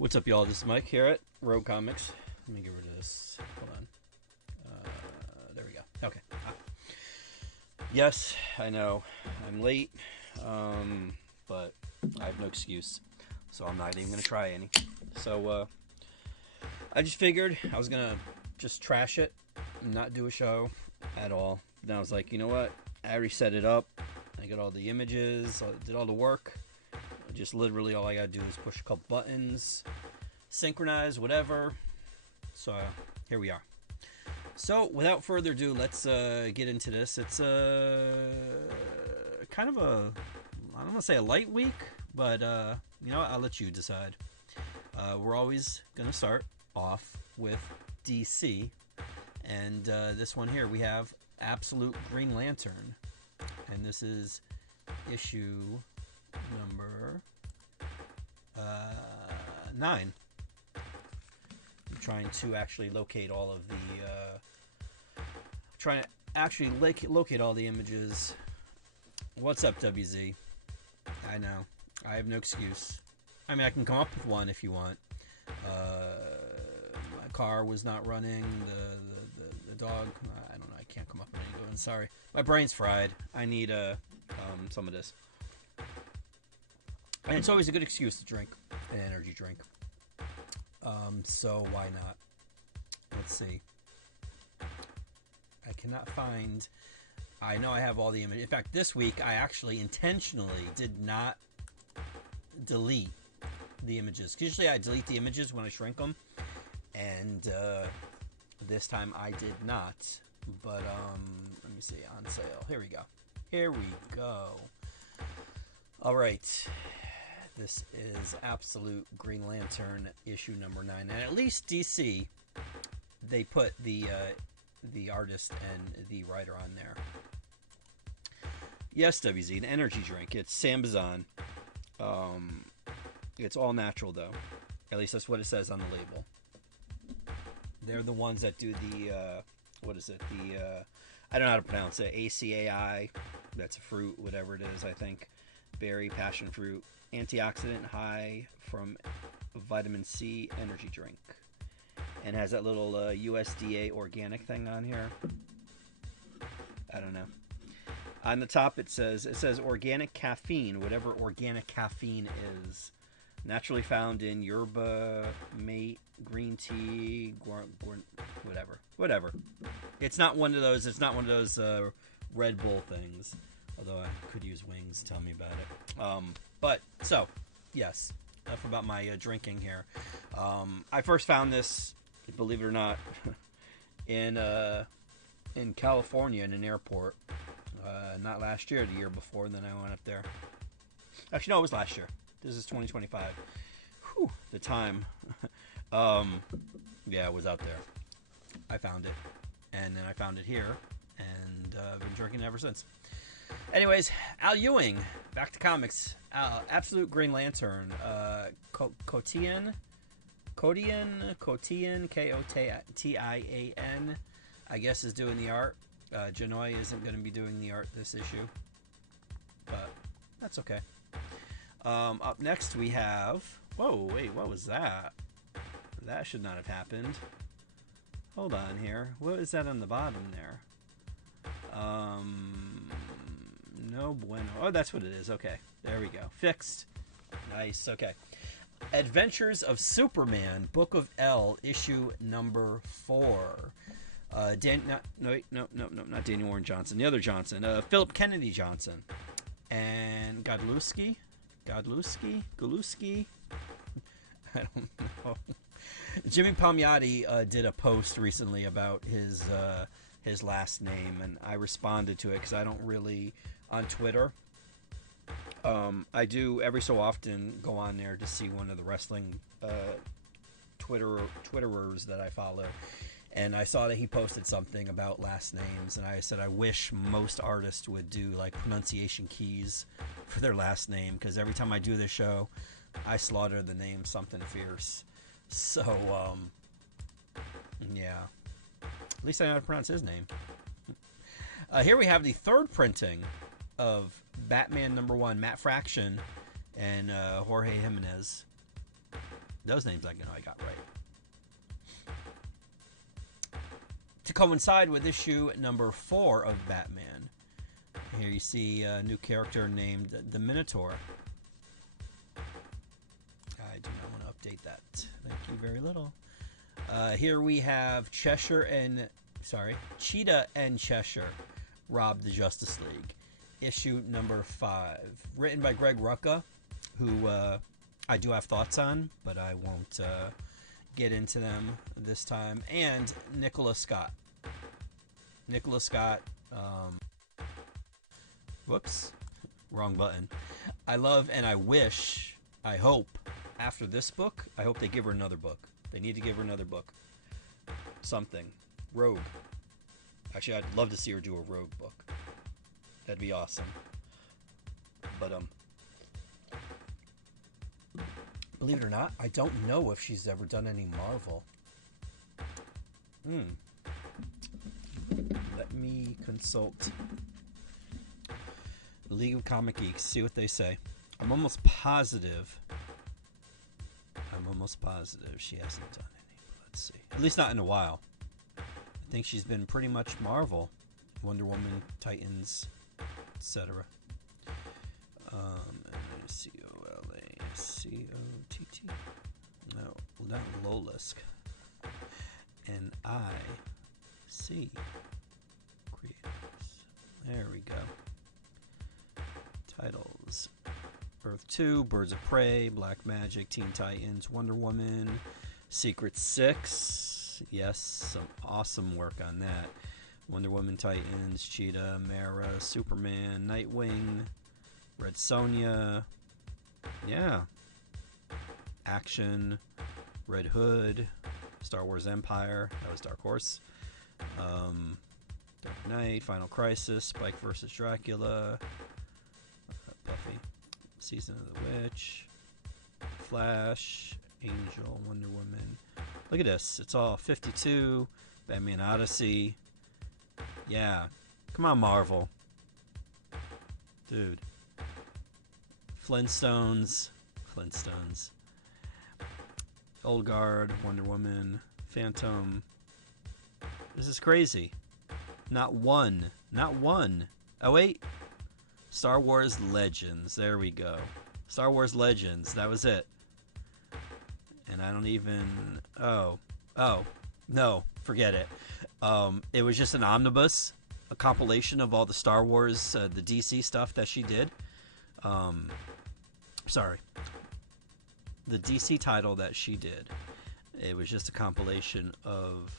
What's up, y'all? This is Mike here at Rogue Comics. Let me get rid of this. Hold on. There we go. Okay. Yes, I know I'm late, but I have no excuse, so I'm not even gonna try any. So I just figured I was gonna just trash it, and not do a show at all. Then I was like, you know what? I already set it up. I got all the images. I did all the work. Just literally all I gotta do is push a couple buttons, synchronize, whatever. So here we are. So without further ado, let's get into this. It's kind of a, I don't want to say a light week, but you know what? I'll let you decide. We're always gonna start off with DC, and this one here we have Absolute Green Lantern, and this is issue number 9. I'm trying to actually locate all of the locate all the images. What's up, WZ? I know I have no excuse. I mean, I can come up with one if you want. My car was not running. The dog, I don't know, I can't come up with any good ones. Sorry, my brain's fried. I need some of this. And it's always a good excuse to drink an energy drink. So why not? Let's see. I cannot find... I know I have all the images. In fact, this week I actually intentionally did not delete the images. Usually I delete the images when I shrink them. And this time I did not. But let me see. On sale. Here we go. Here we go. All right. This is Absolute Green Lantern issue number 9, and at least DC, they put the artist and the writer on there. Yes, WZ, an energy drink. It's Sambazon. It's all natural though. At least that's what it says on the label. They're the ones that do the what is it? The I don't know how to pronounce it. ACAI. That's a fruit, whatever it is. I think berry, passion fruit. Antioxidant high from vitamin C energy drink, and has that little USDA organic thing on here. I don't know. On the top it says organic caffeine, whatever organic caffeine is, naturally found in yerba mate, green tea, whatever. It's not one of those. It's not one of those Red Bull things. Although I could use wings. Tell me about it. But, so, yes, enough about my drinking here. I first found this, believe it or not, in California in an airport. Not last year, the year before, and then I went up there. Actually, no, it was last year. This is 2025. Whew, the time. Yeah, it was out there. I found it. And then I found it here, and I've been drinking it ever since. Anyways, Al Ewing, back to comics. Absolute Green Lantern. Kotian, Kotian, K-O-T-I-A-N, I guess is doing the art. Janoi isn't going to be doing the art this issue, but that's okay. Up next we have... Whoa, wait, what was that? That should not have happened. Hold on here. What is that on the bottom there? No bueno. Oh, that's what it is. Okay, there we go. Fixed. Nice. Okay. Adventures of Superman, Book of L, issue number 4. Not Daniel Warren Johnson. The other Johnson. Philip Kennedy Johnson. And Godlewski. I don't know. Jimmy Palmiotti did a post recently about his last name, and I responded to it because I don't really on Twitter. I do every so often go on there to see one of the wrestling Twitterers that I follow, and I saw that he posted something about last names, and I said I wish most artists would do like pronunciation keys for their last name, because every time I do this show, I slaughter the name something fierce. So yeah. At least I know how to pronounce his name. Here we have the third printing of Batman #1, Matt Fraction and Jorge Jimenez. Those names I know I got right. To coincide with issue number 4 of Batman, here you see a new character named the Minotaur. I do not want to update that. Thank you very little. Here we have Cheetah and Cheshire rob the Justice League. Issue number 5. Written by Greg Rucka, who I do have thoughts on, but I won't get into them this time. And Nicholas Scott. Whoops. Wrong button. I love and I wish, I hope, after this book, I hope they give her another book. They need to give her another book. Something. Rogue. Actually, I'd love to see her do a Rogue book. That'd be awesome. But, believe it or not, I don't know if she's ever done any Marvel. Let me consult the League of Comic Geeks, see what they say. I'm almost positive she hasn't done any. Let's see. At least not in a while. I think she's been pretty much Marvel. Wonder Woman, Titans, etc. C-O-L-A-C-O-T-T. No, not Lolisk. N-I-C. Creators. There we go. Titles. Earth 2, Birds of Prey, Black Magic, Teen Titans, Wonder Woman, Secret 6. Yes, some awesome work on that. Wonder Woman, Titans, Cheetah, Mara, Superman, Nightwing, Red Sonja. Yeah. Action, Red Hood, Star Wars Empire. That was Dark Horse. Dark Knight, Final Crisis, Spike vs. Dracula, Buffy, Season of the Witch, Flash, Angel, Wonder Woman. Look at this. It's all 52, Batman Odyssey. Yeah. Come on, Marvel. Dude. Flintstones. Old Guard, Wonder Woman, Phantom. This is crazy. Not one. Oh, wait. Star Wars Legends. There we go. Star Wars Legends. That was it. And I don't even... Oh, no. Forget it. It was just an omnibus. A compilation of all the Star Wars, the DC stuff that she did. Sorry. The DC title that she did. It was just a compilation of,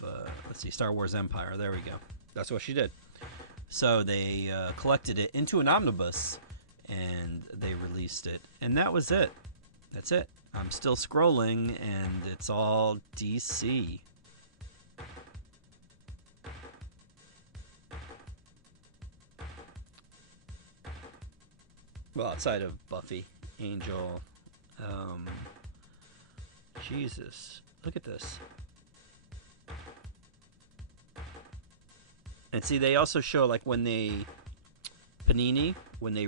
let's see, Star Wars Empire. There we go. That's what she did. So they collected it into an omnibus, and they released it. And that was it. That's it. I'm still scrolling, and it's all DC. Well, outside of Buffy, Angel, Jesus, look at this. And see, they also show, like, when they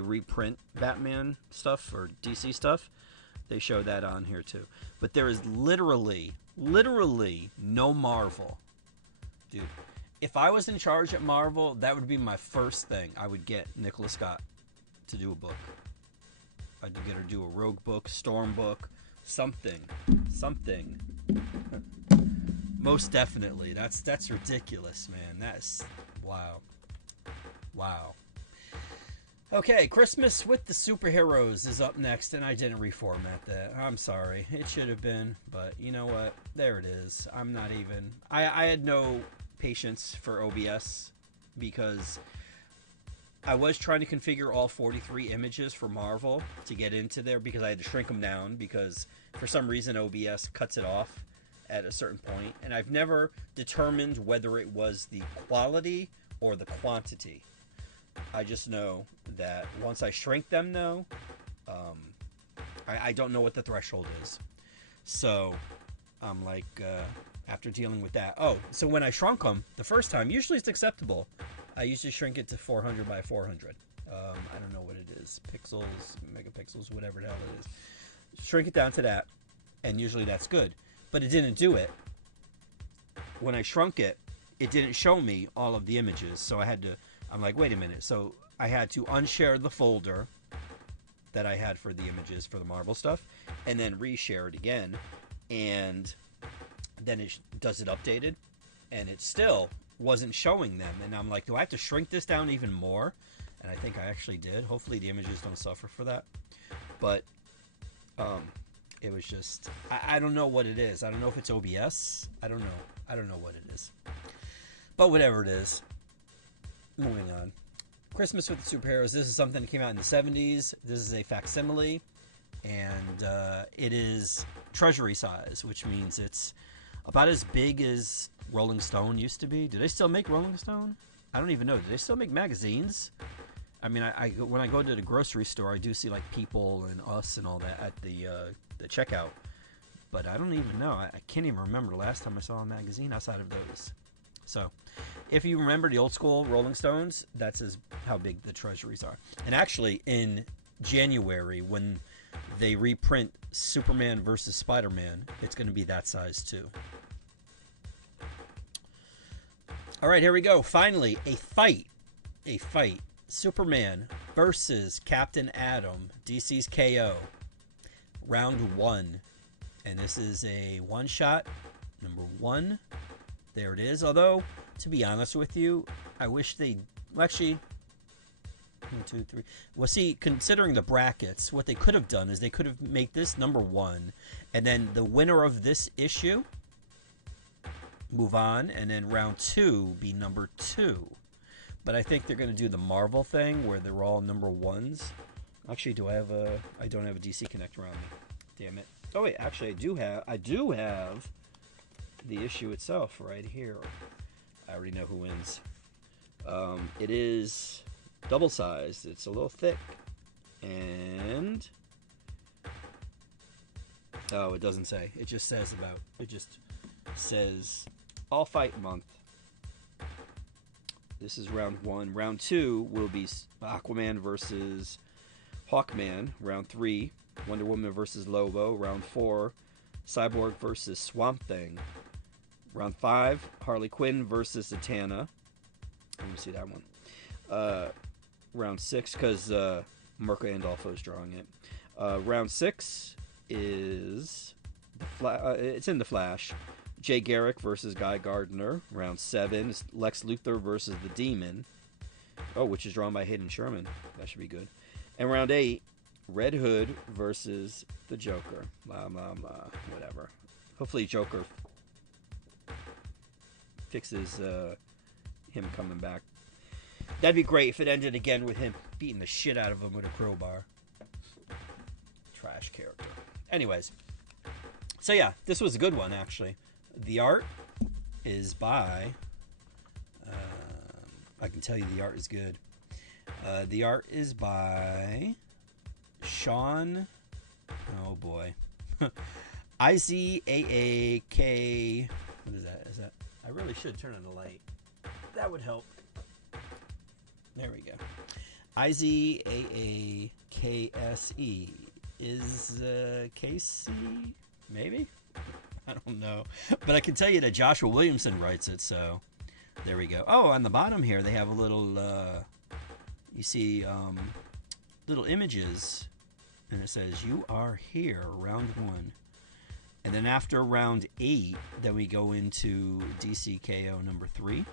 reprint Batman stuff or DC stuff, they show that on here too. But there is literally no Marvel. Dude, if I was in charge at Marvel, that would be my first thing. I would get Nicholas Scott to do a book. I'd get her to do a Rogue book, Storm book, something. Most definitely. That's ridiculous, man. That's wow. Okay, Christmas with the Superheroes is up next, and I didn't reformat that. I'm sorry. It should have been, but you know what? There it is. I'm not even... I had no patience for OBS because I was trying to configure all 43 images for Marvel to get into there because I had to shrink them down because for some reason OBS cuts it off at a certain point, and I've never determined whether it was the quality or the quantity. I just know that once I shrink them, though, I don't know what the threshold is. So I'm like, after dealing with that, so when I shrunk them the first time, usually it's acceptable. I usually shrink it to 400 by 400. I don't know what it is, pixels, megapixels, whatever the hell it is. Shrink it down to that, and usually that's good. But it didn't do it. When I shrunk it, it didn't show me all of the images, so I'm like, wait a minute. So I had to unshare the folder that I had for the images for the Marvel stuff, and then reshare it again, and then it does it updated, and it still wasn't showing them. And I'm like, do I have to shrink this down even more? And I think I actually did. Hopefully the images don't suffer for that. But it was just, I don't know what it is. I don't know if it's OBS. I don't know what it is. But whatever it is, moving on. Christmas with the Superheroes. This is something that came out in the 70s. This is a facsimile, and it is treasury size, which means it's about as big as Rolling Stone used to be. Do they still make Rolling Stone? I don't even know. Do they still make magazines? I mean, when I go to the grocery store, I do see like People and Us and all that at the checkout. But I don't even know. I can't even remember the last time I saw a magazine outside of those. So, if you remember the old school Rolling Stones, that's how big the treasuries are. And actually, in January, when they reprint Superman versus Spider-Man, it's going to be that size too. All right, here we go. Finally, a fight. Superman versus Captain Atom, DC's KO. Round 1. And this is a one-shot, number 1. There it is. Although, to be honest with you, I wish they... Well, actually... 1, 2, 3... Well, see, considering the brackets, what they could have done is they could have made this number 1, and then the winner of this issue move on, and then round 2 be number 2. But I think they're going to do the Marvel thing where they're all number 1s. Actually, I don't have a DC Connect around me. Damn it. Oh wait, actually I do have the issue itself right here. I already know who wins. It is double-sized. It's a little thick. And oh, it doesn't say. It just says All Fight Month. This is round 1. Round 2 will be Aquaman versus Hawkman. Round 3, Wonder Woman versus Lobo. Round 4, Cyborg versus Swamp Thing. Round 5, Harley Quinn versus Zatanna. Let me see that one. Round 6, because Mirka Andolfo's drawing it. Round 6 is it's in the Flash. Jay Garrick versus Guy Gardner. Round 7 is Lex Luthor versus the Demon. Oh, which is drawn by Hayden Sherman. That should be good. And round 8, Red Hood versus the Joker. Blah, blah, blah. Whatever. Hopefully Joker fixes him coming back. That'd be great if it ended again with him beating the shit out of him with a crowbar. Trash character. Anyways. So yeah, this was a good one, actually. The art is by... I can tell you the art is good. The art is by Sean... Oh, boy. IZAAK... What is that? I really should turn on the light. That would help. There we go. IZAAKSE. Is Casey? Maybe? I don't know. But I can tell you that Joshua Williamson writes it, so there we go. Oh, on the bottom here, they have a little, you see, little images, and it says, "You are here, round 1. And then after round 8, then we go into DCKO number 3.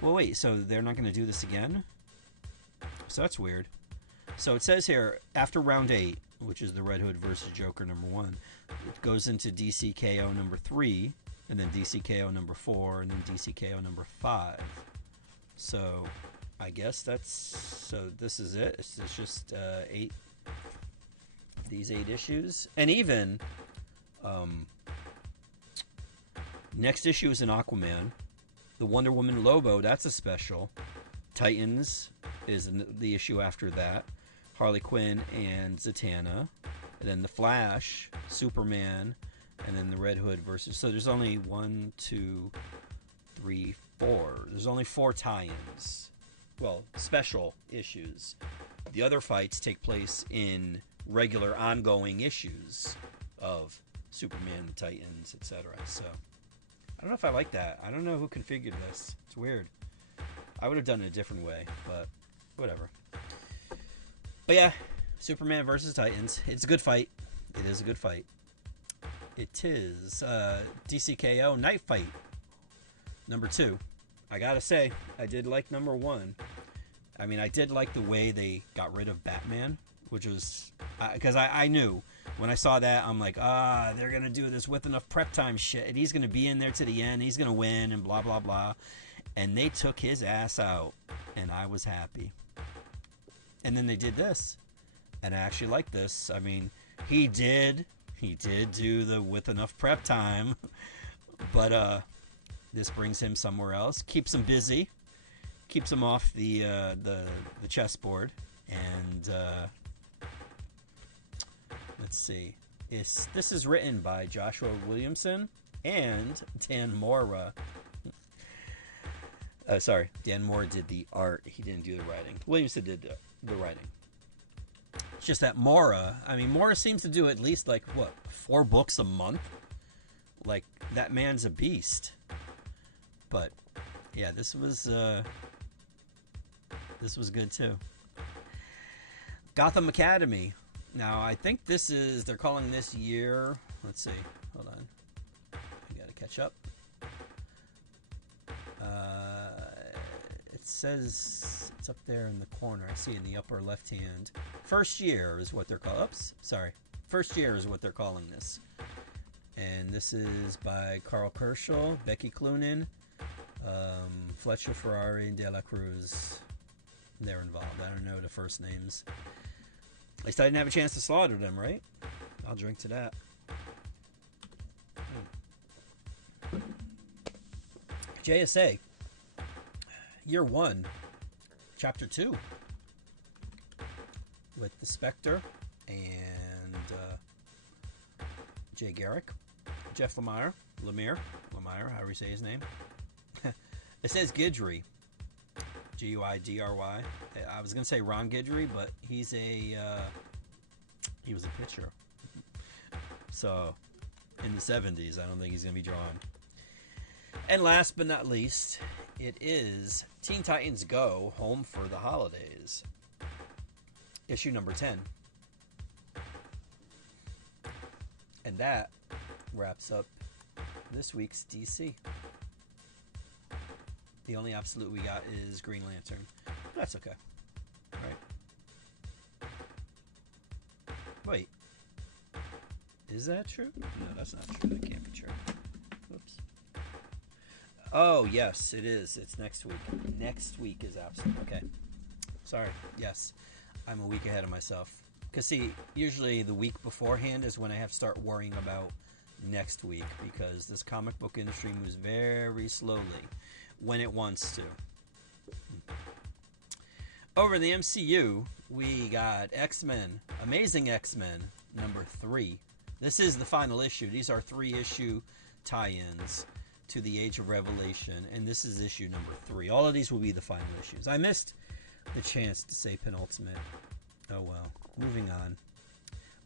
Well, wait, so they're not going to do this again? So that's weird. So it says here, after round 8, which is the Red Hood versus Joker number 1, it goes into DCKO number 3, and then DCKO number 4, and then DCKO number 5. So I guess so this is it. It's just 8, these 8 issues. And even next issue is an Aquaman. The Wonder Woman Lobo, that's a special. Titans is the issue after that. Harley Quinn and Zatanna. And then the Flash, Superman, and then the Red Hood versus... So there's only 1, 2, 3, 4. There's only 4 tie-ins. Well, special issues. The other fights take place in regular ongoing issues of Superman, the Titans, etc. So I don't know if I like that. I don't know who configured this. It's weird. I would have done it a different way, but whatever. But yeah, Superman versus Titans. It's a good fight. It is a good fight. It is DCKO Night Fight number 2. I gotta say, I did like number 1. I mean, I did like the way they got rid of Batman, which was because I knew when I saw that, I'm like, they're gonna do this with enough prep time shit, and he's gonna be in there to the end. He's gonna win, and blah blah blah. And they took his ass out, and I was happy. And then they did this, and I actually like this. I mean, he did do the with enough prep time, but this brings him somewhere else, keeps him busy, keeps him off the chessboard, and let's see. This is written by Joshua Williamson and Dan Mora. Dan Mora did the art. He didn't do the writing. Williamson did the writing. It's just that Mora seems to do at least 4 books a month. Like, that man's a beast. But yeah, this was good too. Gotham Academy. Now I think they're calling this year. Let's see. Hold on. I gotta catch up. It says it's up there in the corner. I see it in the upper left hand. First year is what they're calling. Oops, sorry. First year is what they're calling this. And this is by Carl Kerschel, Becky Cloonan, Fletcher Ferrari, and De La Cruz. They're involved. I don't know the first names. At least I didn't have a chance to slaughter them, right? I'll drink to that. JSA. Year 1. Chapter 2. With the Spectre and Jay Garrick. Jeff Lemire, however you say his name. It says Guidry. Guidry. I was gonna say Ron Guidry, but he was a pitcher. So in the 70s, I don't think he's gonna be drawn. And last but not least, it is Teen Titans Go Home for the Holidays. Issue number 10. And that wraps up this week's DC. The only absolute we got is Green Lantern. That's okay. Right? Wait. Is that true? No, that's not true. That can't be true. Whoops. Oh, yes, it is. It's next week. Next week is absolute. Okay. Sorry. Yes. I'm a week ahead of myself. Because, see, usually the week beforehand is when I have to start worrying about next week, because this comic book industry moves very slowly when it wants to. Over in the MCU, we got X-Men, Amazing X-Men, number 3. This is the final issue. These are 3-issue tie-ins to the Age of Revelation, and this is issue number 3. All of these will be the final issues. I missed the chance to say penultimate. Oh well. Moving on.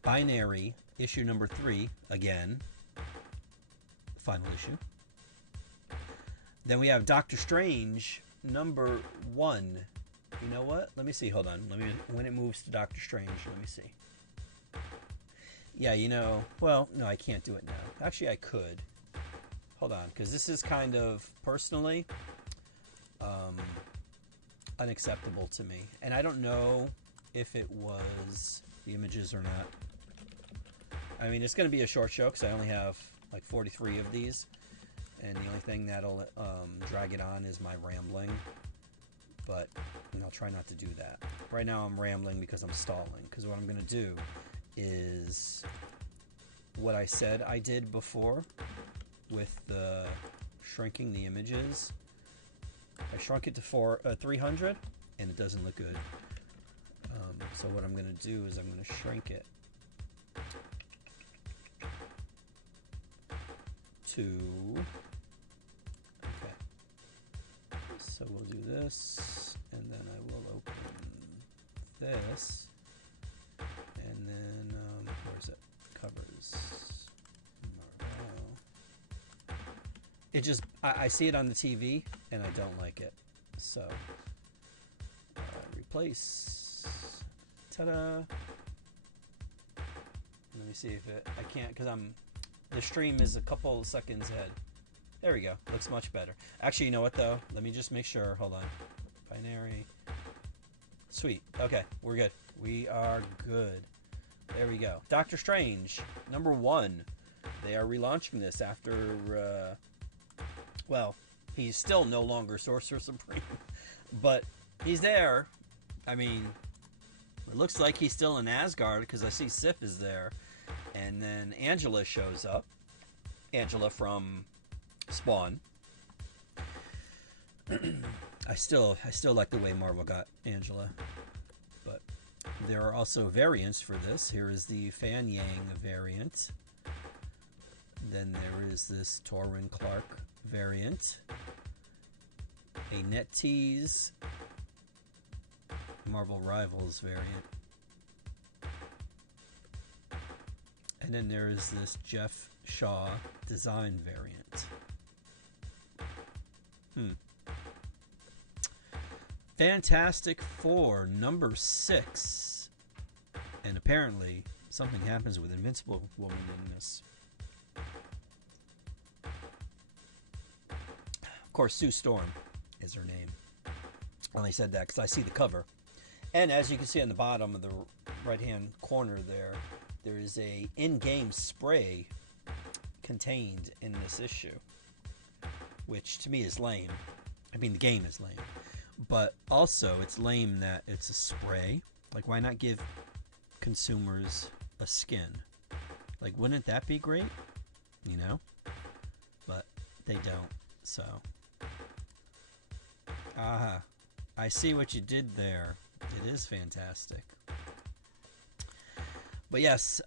Binary, issue number 3, again. Final issue. Then we have Doctor Strange, number 1. You know what? Let me see. Hold on. When it moves to Doctor Strange, let me see. Yeah, well, no, I can't do it now. Actually, I could. Hold on, because this is kind of, personally, unacceptable to me. And I don't know if it was the images or not. I mean, it's going to be a short show, because I only have, 43 of these. And the only thing that'll drag it on is my rambling. But I'll try not to do that. Right now I'm rambling because I'm stalling. Because what I'm going to do is what I said I did before with the shrinking the images. I shrunk it to 300 and it doesn't look good. So what I'm going to do is I'm going to shrink it to... Okay. So we'll do this, and then I will open this, and then, where's it? Covers. it just I see it on the TV and I don't like it. So replace. Ta-da! Let me see if I can't because the stream is a couple seconds ahead. There we go. Looks much better. Actually, you know what though? Let me just make sure. Hold on. Binary. Sweet. Okay, we're good. We are good. There we go. Doctor Strange, #1. They are relaunching this after, well, he's still no longer Sorcerer Supreme, but he's there. I mean, it looks like he's still in Asgard because I see Sif is there, and then Angela shows up. Angela from Spawn. I still like the way Marvel got Angela, but there are also variants for this. Here is the Fan Yang variant. Then there is this Torrin Clark variant, a NetTease Marvel Rivals variant, and then there is this Jeff Shaw design variant. Fantastic Four #6, and apparently something happens with Invincible Woman in this. Of course, Sue Storm is her name. I only said that because I see the cover, and as you can see on the bottom of the right-hand corner there is a in-game spray contained in this issue, which to me is lame. I mean, the game is lame. But also, it's lame that it's a spray. Like, why not give consumers a skin? Like, wouldn't that be great? You know? But they don't, so. Ah, I see what you did there. It is fantastic. But yes,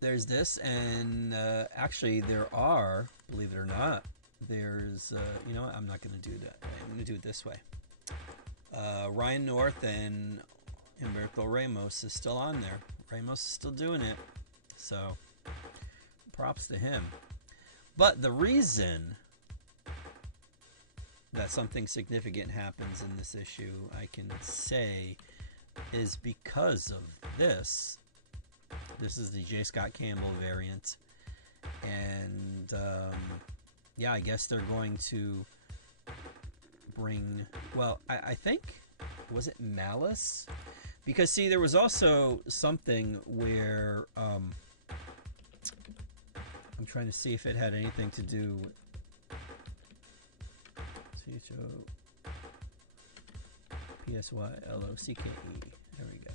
there's this, and actually there are, believe it or not, there's, you know what, I'm not going to do that. I'm going to do it this way. Ryan North and Humberto Ramos is still on there. Ramos is still doing it. So, props to him. But the reason that something significant happens in this issue, I can say, is because of this. This is the J. Scott Campbell variant. And, yeah, I guess they're going to bring, well, I think, was it Malice? Because, see, there was also something where, I'm trying to see if it had anything to do with P-S-Y-L-O-C-K-E. There we go.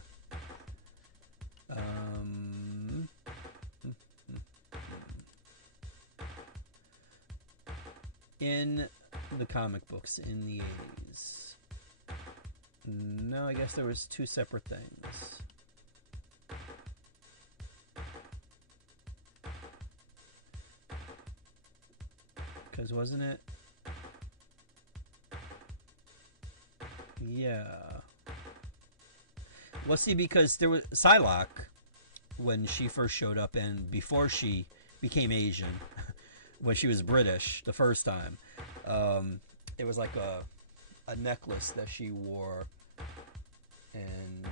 In the comic books in the 80s. No, I guess there was two separate things. Because wasn't it? Yeah. Well, see, because there was Psylocke when she first showed up, and before she became Asian, when she was British the first time, it was like a necklace that she wore, and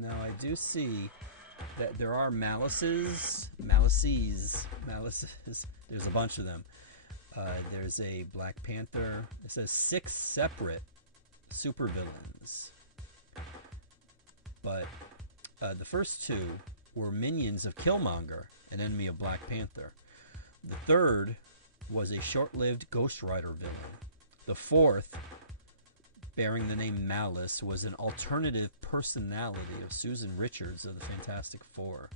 now I do see that there are malices. There's a bunch of them. There's a Black Panther. It says 6 separate supervillains, but the first 2 were minions of Killmonger, an enemy of Black Panther. The third was a short-lived Ghost Rider villain. The fourth, bearing the name Malice, was an alternative personality of Susan Richards of the Fantastic Four.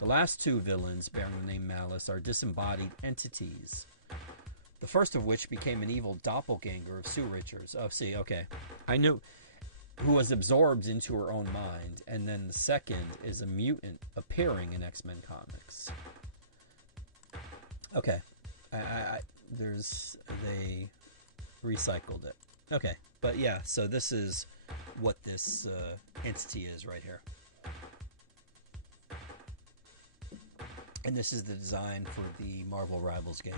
The last 2 villains bearing the name Malice are disembodied entities, the first of which became an evil doppelganger of Sue Richards. Oh, see, okay. I knew, who was absorbed into her own mind, and then the second is a mutant appearing in X-Men comics. Okay, they recycled it. Okay, but yeah, so this is what this entity is right here. And this is the design for the Marvel Rivals game.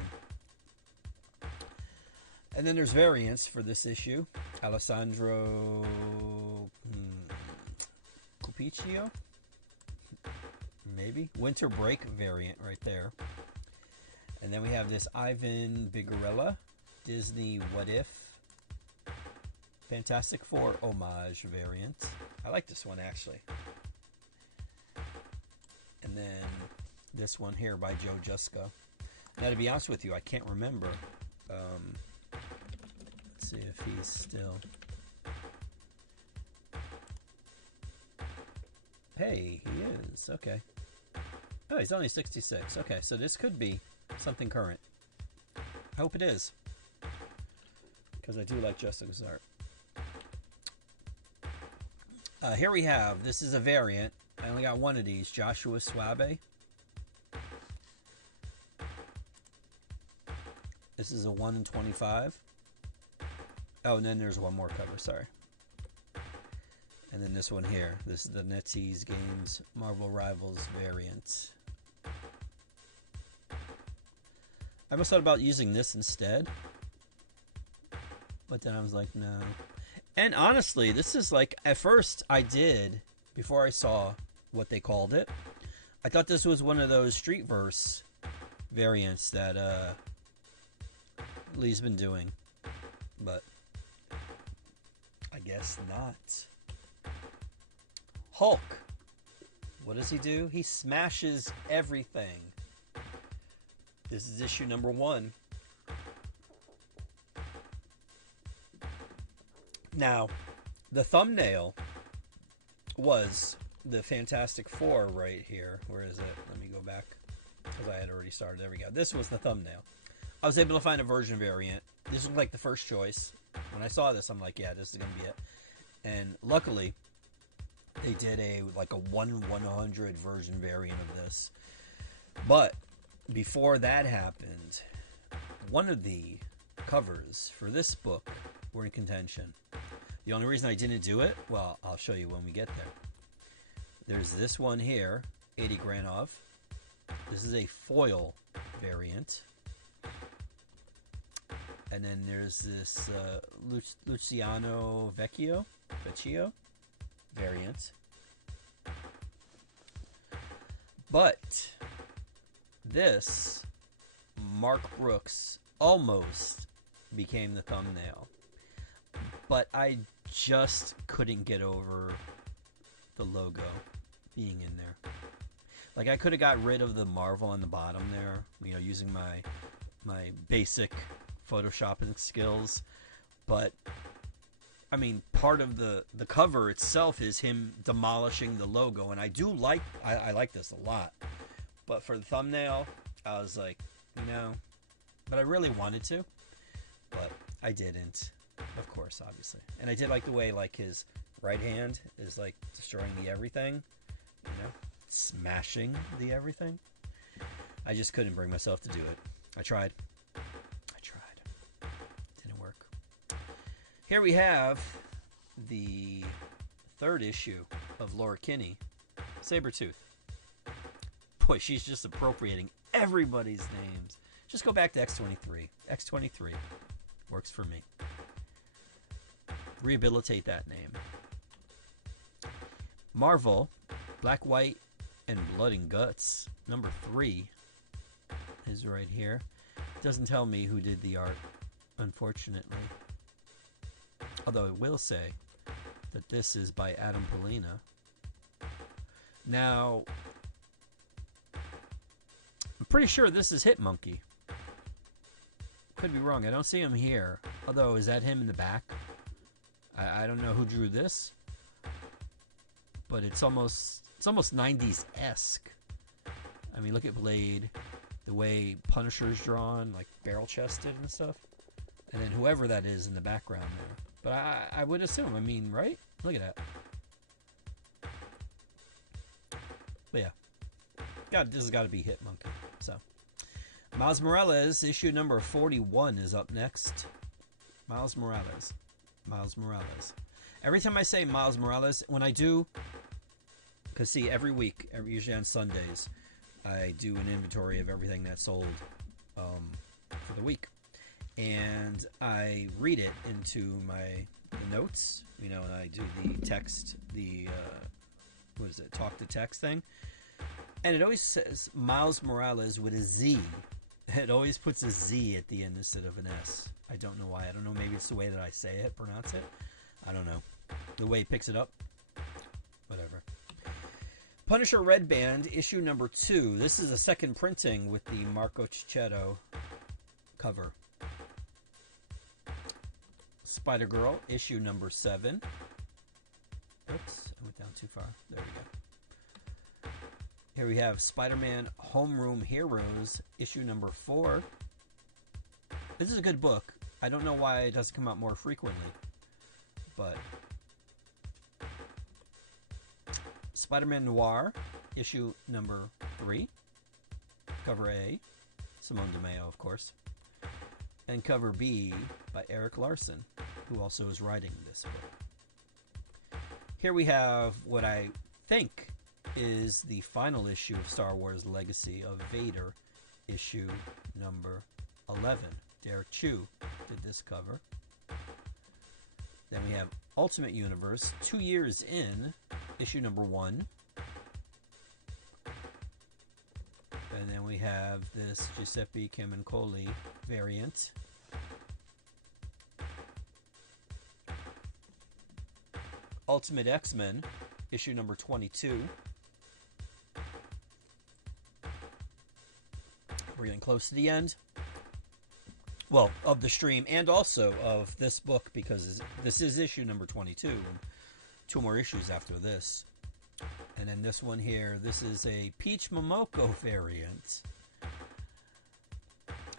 And then there's variants for this issue. Alessandro Cupicchio? Maybe. Winter Break variant right there. And then we have this Ivan Bigarella, Disney What If, Fantastic Four homage variant. I like this one actually. And then this one here by Joe Juska. Now to be honest with you, I can't remember. Let's see if he's still... Hey, he is. Okay. Oh, he's only 66. Okay, so this could be something current. I hope it is, because I do like Justica's art. Here we have, this is a variant. I only got one of these, Joshua Swabe. This is a 1 in 25. Oh, and then there's one more cover, sorry. And then this one here. This is the NetEase Games Marvel Rivals variant. I almost thought about using this instead, but then I was like, no. And honestly, this is like, at first I did, before I saw what they called it, I thought this was one of those Streetverse variants that Lee's been doing, but I guess not. Hulk. What does he do? He smashes everything. This is issue number 1. Now, the thumbnail was the Fantastic Four right here. Where is it? Let me go back, because I had already started. There we go. This was the thumbnail. I was able to find a version variant. This was like the first choice. When I saw this, I'm like, yeah, this is going to be it. And luckily, they did a 1/100 version variant of this. But before that happened, one of the covers for this book were in contention. The only reason I didn't do it, well, I'll show you when we get there. There's this one here, 80 Granov. This is a foil variant. And then there's this Luciano Vecchio variant. But this, Mark Brooks, almost became the thumbnail. But I just couldn't get over the logo being in there. Like, I could have got rid of the Marvel on the bottom there, you know, using my basic photoshopping skills. But I mean, part of the cover itself is him demolishing the logo, and I do like I like this a lot. But for the thumbnail, I was like, no. But I really wanted to, but I didn't. Of course, obviously. And I did like the way, like, his right hand is like destroying the everything, you know, smashing the everything. I just couldn't bring myself to do it. I tried. Didn't work. Here we have the 3rd issue of Laura Kinney, Sabretooth. Boy, she's just appropriating everybody's names. Just go back to X-23. X-23 works for me. Rehabilitate that name. Marvel, Black, White, and Blood and Guts, number 3 is right here. It doesn't tell me who did the art, unfortunately. Although it will say that this is by Adam Polina. Now, I'm pretty sure this is Hitmonkey. Could be wrong. I don't see him here. Although, is that him in the back? I don't know who drew this, but it's almost 90s-esque. I mean, look at Blade, the way Punisher's drawn, like barrel-chested and stuff, and then whoever that is in the background there. But I would assume. I mean, right? Look at that. But yeah, this has got to be Hitmonkey. So, Miles Morales, issue number 41 is up next. Miles Morales. Every time I say Miles Morales, when I do, because see, every week, usually on Sundays, I do an inventory of everything that's sold for the week. and I read it into my notes, and I do the text, the what is it, talk to text thing, and it always says Miles Morales with a Z. It always puts a Z at the end instead of an S. I don't know why. I don't know. Maybe it's the way that I say it, pronounce it. I don't know. The way he picks it up. Whatever. Punisher Red Band, issue number 2. This is a second printing with the Marco Cicchetto cover. Spider-Girl, issue number 7. Oops, I went down too far. There we go. Here we have Spider-Man Homeroom Heroes, issue number 4. This is a good book. I don't know why it doesn't come out more frequently, but Spider-Man Noir, issue number 3. Cover A, Simone DeMeo, of course. And cover B by Eric Larson, who also is writing this book. Here we have what I think is the final issue of Star Wars Legacy of Vader, issue number 11. Derek Chu did this cover. Then we have Ultimate Universe, 2 years in, issue number 1. And then we have this Giuseppe Camuncoli variant. Ultimate X-Men, issue number 22. We're getting close to the end. Well, of the stream and also of this book, because this is issue number 22. And 2 more issues after this. And then this one here, this is a Peach Momoko variant.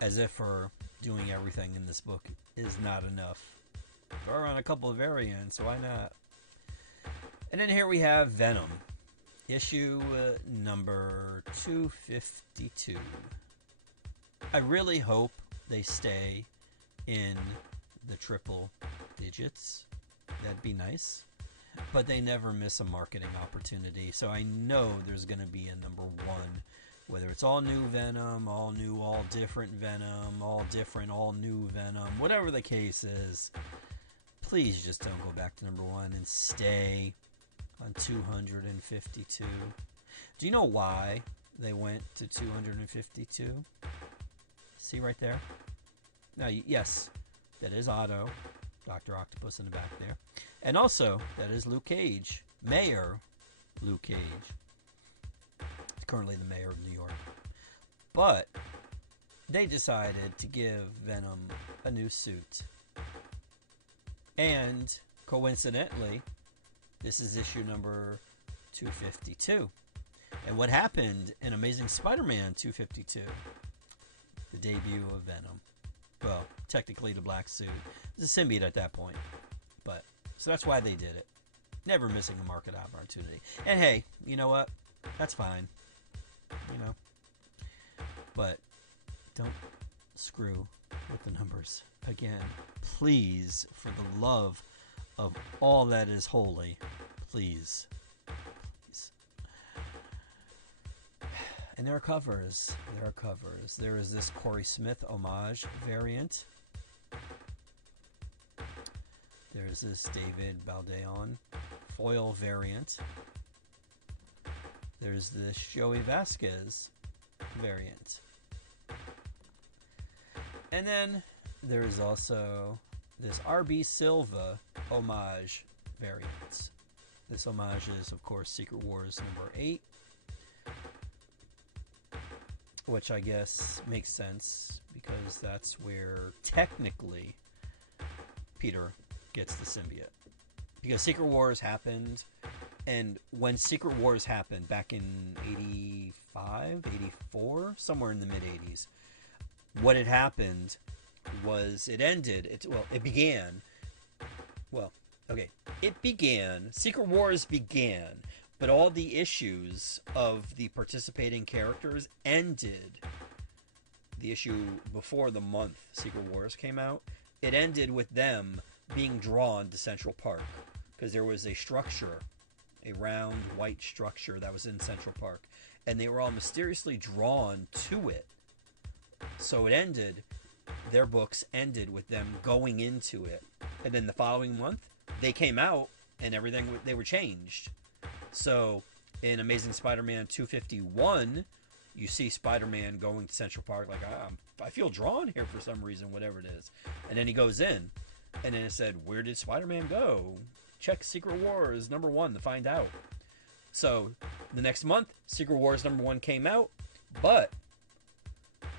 As if for doing everything in this book is not enough. Throw on a couple of variants, why not? And then here we have Venom, issue number 252. I really hope they stay in the triple digits. That'd be nice. But they never miss a marketing opportunity. So I know there's going to be a number 1. Whether it's all new Venom, all new, all different Venom, all different, all new Venom. Whatever the case is, please just don't go back to number 1 and stay on 252. Do you know why they went to 252? See right there? Now, yes, that is Otto, Dr. Octopus in the back there. And also, that is Luke Cage, Mayor Luke Cage. He's currently the mayor of New York. But they decided to give Venom a new suit. And coincidentally, this is issue number 252. And what happened in Amazing Spider-Man 252? The debut of Venom. Well, technically the black suit. It was a symbiote at that point. But, so that's why they did it. Never missing a market opportunity. And hey, you know what? That's fine. You know. But, don't screw with the numbers. Again, please, for the love of all that is holy, please. Please. And there are covers. There are covers. There is this Corey Smith homage variant. There's this David Baldeón foil variant. There's this Joey Vasquez variant. And then there's also this RB Silva homage variant. This homage is, of course, Secret Wars number 8. Which I guess makes sense because that's where technically Peter gets the symbiote. Because Secret Wars happened, and when Secret Wars happened back in 85, 84, somewhere in the mid-80s, what had happened was it began, Secret Wars began, but all the issues of the participating characters ended. The issue before the month Secret Wars came out, it ended with them being drawn to Central Park. Because there was a structure, a round white structure that was in Central Park. And they were all mysteriously drawn to it. So it ended, their books ended with them going into it, and then the following month they came out and everything they were changed. So in Amazing Spider-Man 251, you see Spider-Man going to Central Park like, I feel drawn here for some reason, whatever it is. And then he goes in, and then it said, where did Spider-Man go? Check Secret Wars #1 to find out. So the next month, Secret Wars #1 came out, but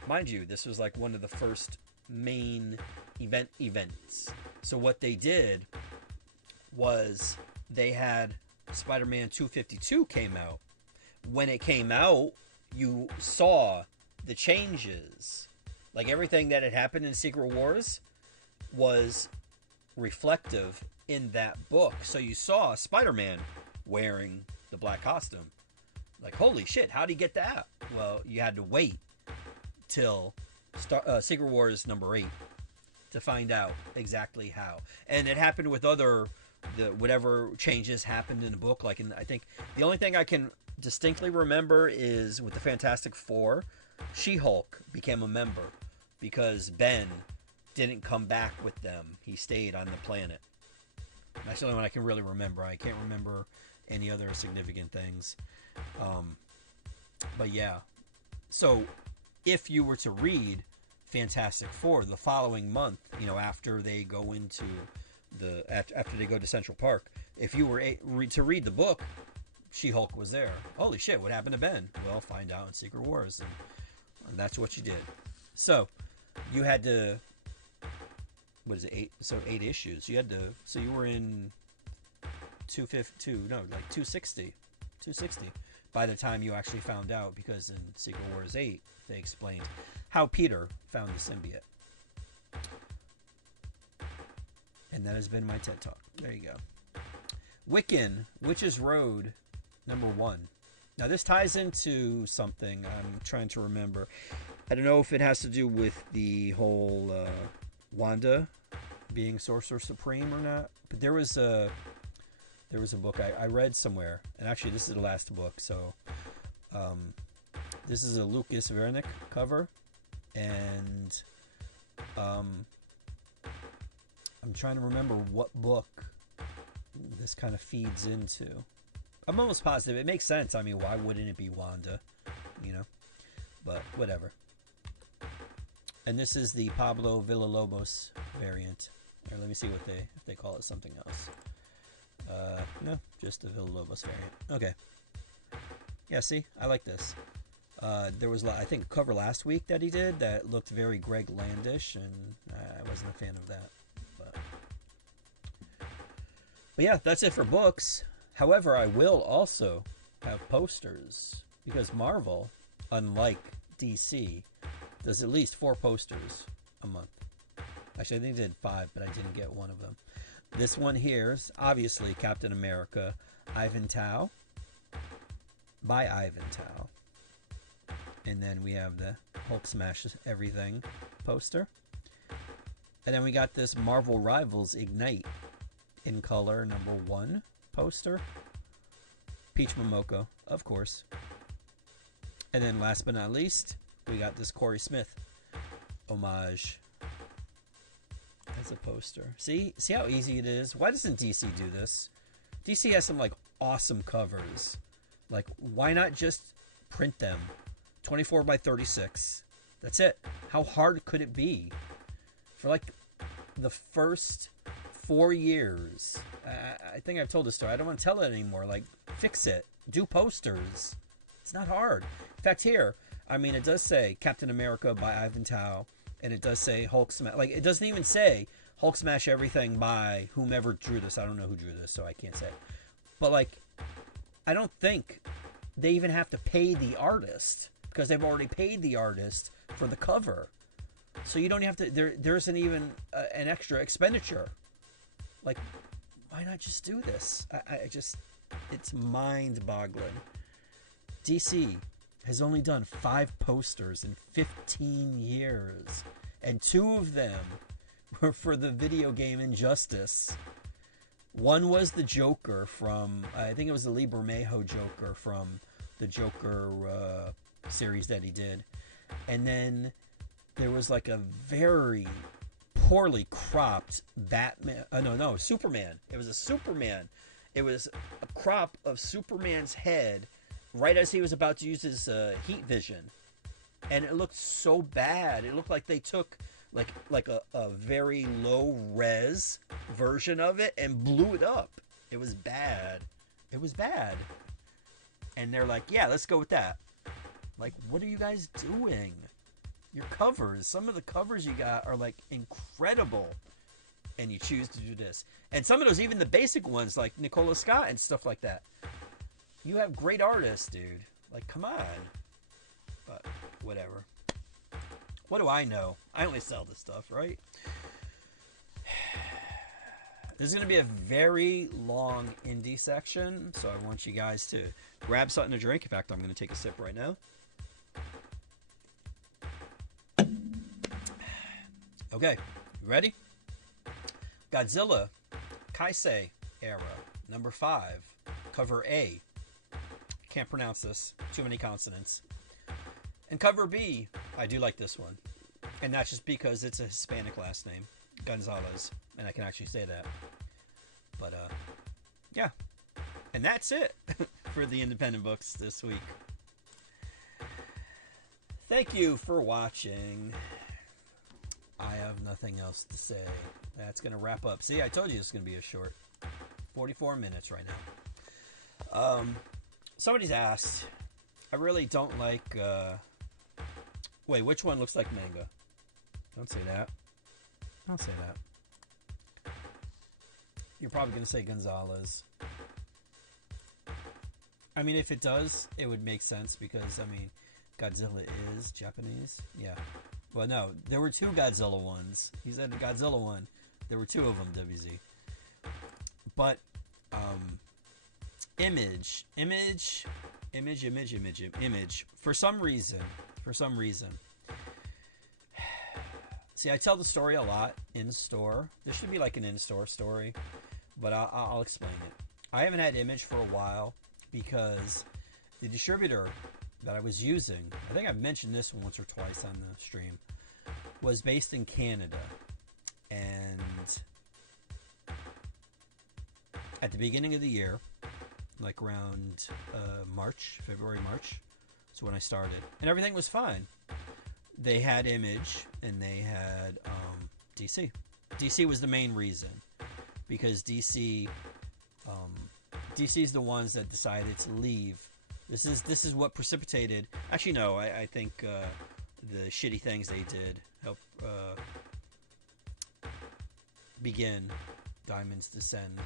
mind you, this was like one of the first main events. So what they did was they had Spider-Man 252 came out. When it came out, you saw the changes. Like everything that had happened in Secret Wars was reflective in that book. So you saw Spider-Man wearing the black costume. Like, holy shit, how'd he get that? Well, you had to wait till Secret Wars #8 to find out exactly how. And it happened with whatever changes happened in the book. Like, I think the only thing I can distinctly remember is with the Fantastic Four, She-Hulk became a member because Ben didn't come back with them. He stayed on the planet. That's the only one I can really remember. I can't remember any other significant things. But yeah. So if you were to read Fantastic Four the following month, after they go into after they go to Central Park, if you were to read the book, She-Hulk was there. Holy shit, what happened to Ben? Well, find out in Secret Wars. And that's what you did. So you had to, what is it, 8? So 8 issues. You had to, so you were in 260 by the time you actually found out, because in Secret Wars 8 they explained how Peter found the symbiote. And that has been my TED Talk. There you go. Wiccan, Witch's Road #1. Now this ties into something I'm trying to remember. I don't know if it has to do with the whole Wanda being Sorcerer Supreme or not, but there was a book I read somewhere, and actually this is the last book. So this is a Lucas Vernick cover, and I'm trying to remember what book this kind of feeds into. I'm almost positive it makes sense. I mean, why wouldn't it be Wanda? But whatever. And this is the Pablo Villalobos variant. Here, let me see if they call it something else. No, just the Villalobos variant. Okay. Yeah, see, I like this. There was, I think, a cover last week that he did that looked very Greg Landish, and I wasn't a fan of that. But yeah, that's it for books. However, I will also have posters, because Marvel, unlike DC, does at least 4 posters a month. Actually, I think they did 5, but I didn't get one of them. This one here is obviously Captain America, Ivan Tao, by Ivan Tao. And then we have the Hulk Smashes Everything poster. And then we got this Marvel Rivals Ignite in color #1 poster. Peach Momoko, of course. And then last but not least, we got this Corey Smith homage as a poster. See how easy it is? Why doesn't DC do this? DC has some like awesome covers. Like, why not just print them? 24 by 36. That's it. How hard could it be? For like the first 4 years, I think I've told this story. I don't want to tell it anymore. Like, fix it. Do posters. It's not hard. In fact, here, I mean, it does say Captain America by Ivan Tao, and it does say Hulk Smash. Like, it doesn't even say Hulk Smash Everything by whomever drew this. I don't know who drew this, so I can't say. But, like, I don't think they even have to pay the artist, because they've already paid the artist for the cover. So you don't have to, there isn't even an extra expenditure. Like, why not just do this? I just, it's mind-boggling. DC has only done 5 posters in 15 years, and 2 of them were for the video game Injustice. One was the Joker from, I think it was the Lee Bermejo Joker from the Joker series that he did. And then there was like a very poorly cropped Batman. No, Superman. It was a Superman. It was a crop of Superman's head right as he was about to use his heat vision, and it looked so bad. It looked like they took like a very low res version of it and blew it up. It was bad. It was bad. And they're like, yeah, let's go with that. Like, what are you guys doing? Your covers, some of the covers you got are like incredible, and you choose to do this. And some of those, even the basic ones like Nicola Scott and stuff like that. You have great artists, dude. Like, come on. But whatever. What do I know? I only sell this stuff, right? This is going to be a very long indie section, so I want you guys to grab something to drink. In fact, I'm going to take a sip right now. Okay, you ready? Godzilla, Kaisei era, number 5, cover A. Can't pronounce this, too many consonants. And cover B, I do like this one. And that's just because it's a Hispanic last name, Gonzalez, and I can actually say that. But, yeah. And that's it for the independent books this week. Thank you for watching. I have nothing else to say. That's going to wrap up. See, I told you it's going to be a short 44 minutes right now. Somebody's asked, I really don't like... Wait, which one looks like manga? Don't say that. Don't say that. You're probably going to say Gonzalez. I mean, if it does, it would make sense because, I mean, Godzilla is Japanese. Yeah. Well, no, there were 2 Godzilla ones. He said the Godzilla one. There were 2 of them, WZ. But, Image. For some reason. See, I tell the story a lot in store. This should be like an in-store story, but I'll explain it. I haven't had Image for a while because the distributor that I was using, I think I've mentioned this once or twice on the stream, was based in Canada. And at the beginning of the year, like around February, March, is when I started. And everything was fine. They had Image and they had DC. DC was the main reason. Because DC's the ones that decided to leave. This is what precipitated... Actually, no, I think the shitty things they did helped begin Diamond's descent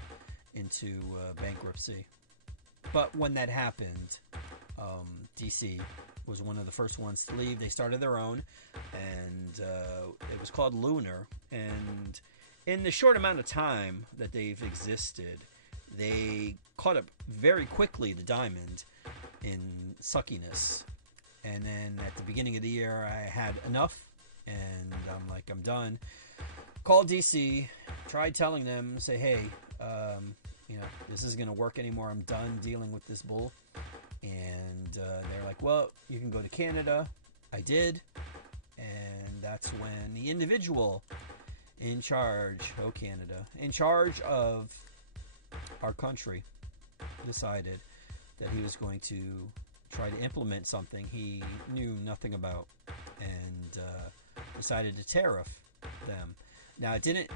into bankruptcy. But when that happened, DC was one of the first ones to leave. They started their own, and it was called Lunar. And in the short amount of time that they've existed, they caught up very quickly to Diamond in suckiness. And then at the beginning of the year, I had enough, and I'm like, I'm done. Called DC, tried telling them, say, hey, this isn't going to work anymore. I'm done dealing with this bull. And they're like, well, you can go to Canada. I did. And that's when the individual in charge of our country decided that he was going to try to implement something he knew nothing about and decided to tariff them. Now, it didn't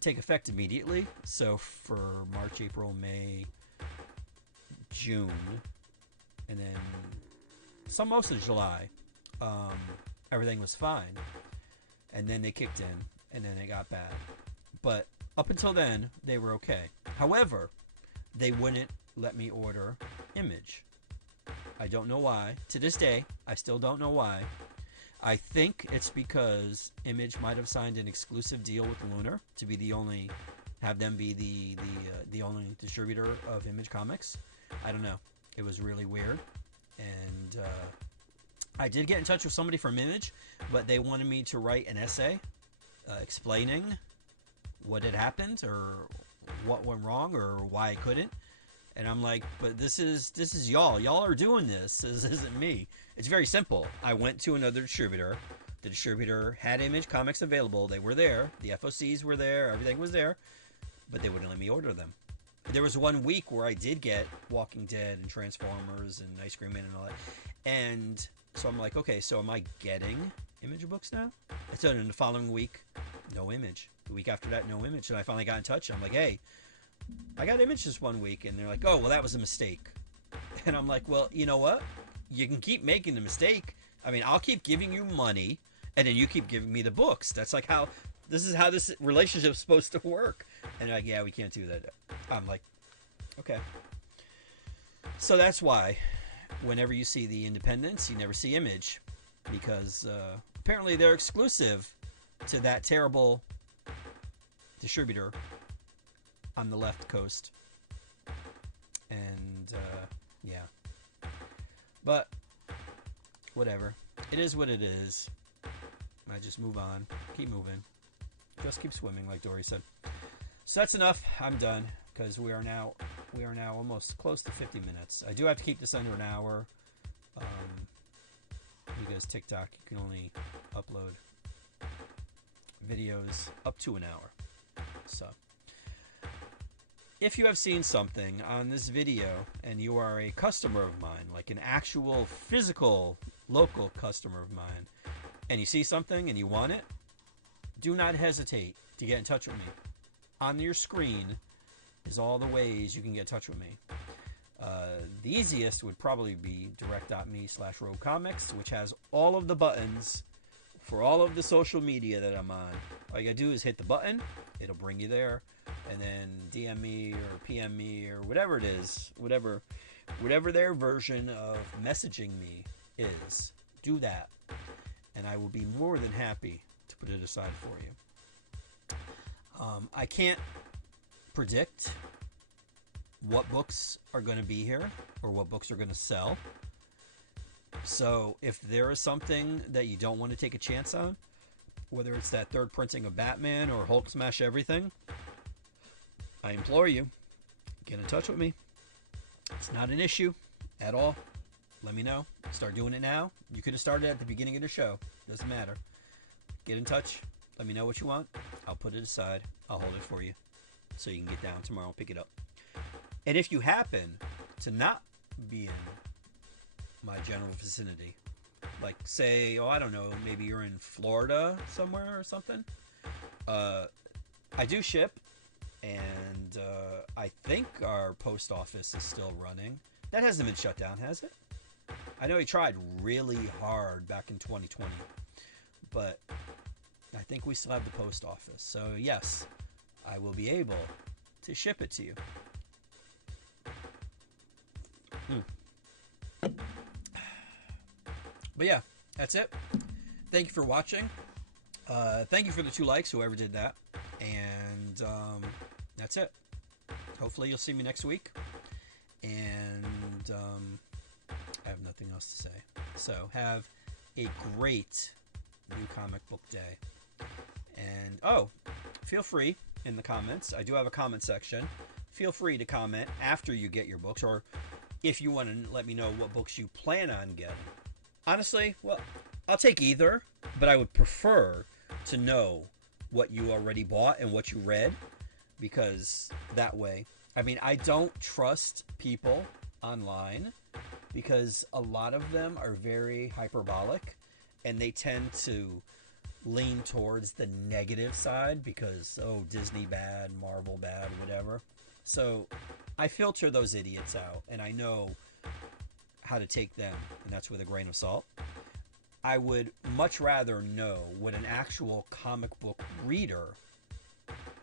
take effect immediately, so for March, April, May, June, and then most of July, everything was fine. And then they kicked in, and then it got bad. But up until then, they were okay. However, they wouldn't let me order Image. I don't know why. To this day, I still don't know why. I think it's because Image might have signed an exclusive deal with Lunar to be have them be the only distributor of Image comics. I don't know. It was really weird. And I did get in touch with somebody from Image, but they wanted me to write an essay explaining what had happened or what went wrong or why I couldn't. And I'm like, but this is y'all. Y'all are doing this. This isn't me. It's very simple. I went to another distributor, The distributor had Image comics available. They were there. The FOCs were there. Everything was there. But they wouldn't let me order them. There was 1 week where I did get Walking Dead and Transformers and Ice Cream Man and all that. And so I'm like, okay, so am I getting Image books now? And so in the following week, no Image. The week after that, no Image. And I finally got in touch. I'm like, hey, I got Image this 1 week. And they're like, oh, well, that was a mistake. And I'm like, well, you know what? You can keep making the mistake. I mean, I'll keep giving you money, and then you keep giving me the books. That's like how this relationship's supposed to work. And they're like, yeah, we can't do that. I'm like, okay. So that's why whenever you see the independents, you never see Image, because apparently they're exclusive to that terrible distributor on the left coast. And yeah, but whatever, it is what it is. I just move on, keep moving, just keep swimming, like Dory said. So that's enough. I'm done, because we are now almost close to 50 minutes. I do have to keep this under an hour, because TikTok, you can only upload videos up to an hour. So if you have seen something on this video and you are a customer of mine, like an actual physical local customer of mine, and you see something and you want it, do not hesitate to get in touch with me. On your screen is all the ways you can get in touch with me. The easiest would probably be direct.me/roguecomics, which has all of the buttons for all of the social media that I'm on. All you gotta do is hit the button, it'll bring you there, and then DM me or PM me or whatever it is, whatever their version of messaging me is, do that, and I will be more than happy to put it aside for you. I can't predict what books are going to be here or what books are going to sell. So if there is something that you don't want to take a chance on, whether it's that third printing of Batman or Hulk Smash Everything, I implore you, get in touch with me. It's not an issue at all. Let me know. Start doing it now. You could have started at the beginning of the show. Doesn't matter. Get in touch. Let me know what you want. I'll put it aside. I'll hold it for you so you can get down tomorrow and pick it up. And if you happen to not be in my general vicinity, like say, oh, I don't know, maybe you're in Florida somewhere or something, I do ship, and I think our post office is still running. That hasn't been shut down, has it? I know he tried really hard back in 2020, but I think we still have the post office. So yes, I will be able to ship it to you. But yeah, that's it. Thank you for watching. Thank you for the 2 likes, whoever did that. And that's it. Hopefully you'll see me next week. And I have nothing else to say. So have a great new comic book day. And oh, feel free in the comments. I do have a comment section. Feel free to comment after you get your books, or if you want to let me know what books you plan on getting. Honestly, well, I'll take either, but I would prefer to know what you already bought and what you read, because that way, I mean, I don't trust people online because a lot of them are very hyperbolic and they tend to lean towards the negative side because, oh, Disney bad, Marvel bad, whatever. So I filter those idiots out, and I know how to take them, and that's with a grain of salt. I would much rather know what an actual comic book reader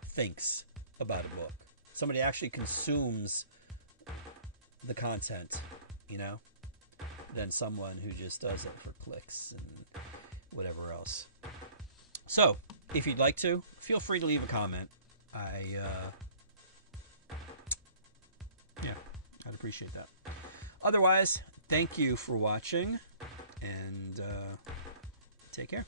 thinks about a book. Somebody actually consumes the content, you know, than someone who just does it for clicks and whatever else. So, if you'd like to, feel free to leave a comment. Yeah, I'd appreciate that. Otherwise, thank you for watching, and take care.